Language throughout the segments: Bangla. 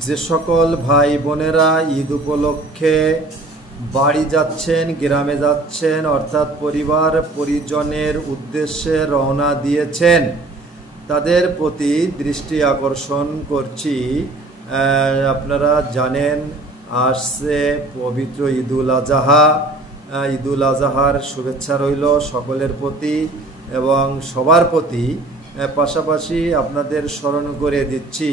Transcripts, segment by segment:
যে সকল ভাই বোনেরা ঈদ উপলক্ষে বাড়ি যাচ্ছেন, গ্রামে যাচ্ছেন, অর্থাৎ পরিবার পরিজনের উদ্দেশ্যে রওনা দিয়েছেন, তাদের প্রতি দৃষ্টি আকর্ষণ করছি। আপনারা জানেন আসছে পবিত্র ঈদুল আজহা। ঈদুল আজহার শুভেচ্ছা রইল সকলের প্রতি এবং সবার প্রতি। পাশাপাশি আপনাদের স্মরণ করে দিচ্ছি,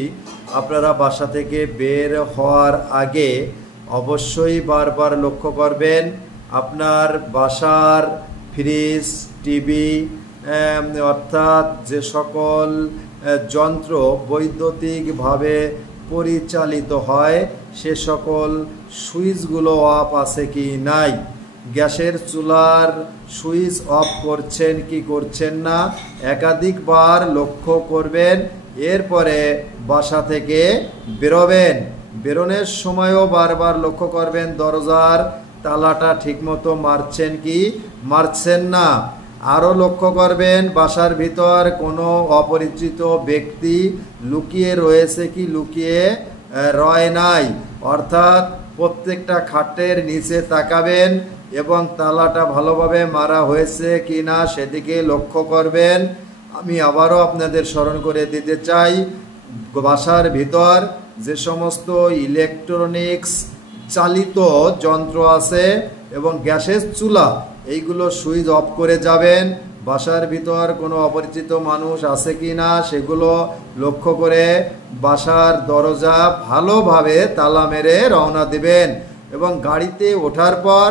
আপনারা বাসা থেকে বের হওয়ার আগে অবশ্যই বারবার লক্ষ্য করবেন আপনার বাসার ফ্রিজ, টিভি, অর্থাৎ যে সকল যন্ত্র বৈদ্যুতিকভাবে পরিচালিত হয় সে সকল সুইচগুলো অফ আছে কি নাই, গ্যাসের চুলার সুইচ অফ করছেন কি করছেন না একাধিকবার লক্ষ্য করবেন। এরপরে বাসা থেকে বেরোবেন, বেরোনোর সময়ও বারবার লক্ষ্য করবেন দরজার তালাটা ঠিকমতো মারছেন কি মারছেন না। আরও লক্ষ্য করবেন বাসার ভিতর কোনো অপরিচিত ব্যক্তি লুকিয়ে রয়েছে কি লুকিয়ে রয় নাই, অর্থাৎ প্রত্যেকটা খাটের নিচে তাকাবেন এবং তালাটা ভালোভাবে মারা হয়েছে কি না সেদিকে লক্ষ্য করবেন। আমি আবারও আপনাদের স্মরণ করে দিতে চাই, বাসার ভিতর যে সমস্ত ইলেকট্রনিক্স চালিত যন্ত্র আছে এবং গ্যাসের চুলা, এইগুলো সুইচ অফ করে যাবেন। বাসার ভিতর কোনো অপরিচিত মানুষ আছে কি না সেগুলো লক্ষ্য করে বাসার দরজা ভালোভাবে তালা মেরে রওনা দিবেন এবং গাড়িতে ওঠার পর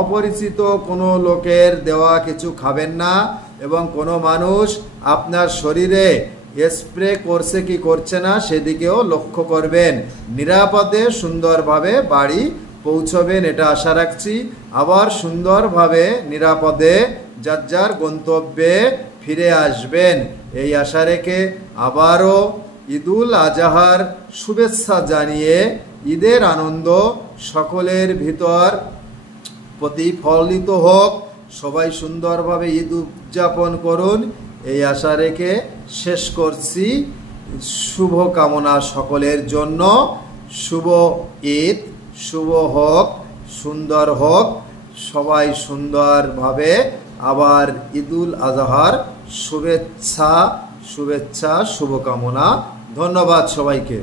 অপরিচিত কোনো লোকের দেওয়া কিছু খাবেন না এবং কোনো মানুষ আপনার শরীরে স্প্রে করছে কি করছে না সেদিকেও লক্ষ্য করবেন। নিরাপদে সুন্দরভাবে বাড়ি পৌঁছবেন এটা আশা রাখছি। আবার সুন্দরভাবে নিরাপদে যার যার গন্তব্যে ফিরে আসবেন এই আশা রেখে আবারও ঈদুল আজহার শুভেচ্ছা জানিয়ে ঈদের আনন্দ সকলের ভিতর প্রতিফলিত হোক, সবাই সুন্দরভাবে ঈদ উদযাপন করুন এই আশা রেখে শেষ করছি। শুভ কামনা সকলের জন্য। শুভ ঈদ, শুভ হোক, সুন্দর হোক, সবাই সুন্দরভাবে আবার ঈদুল আজহার শুভেচ্ছা শুভকামনা। ধন্যবাদ সবাইকে।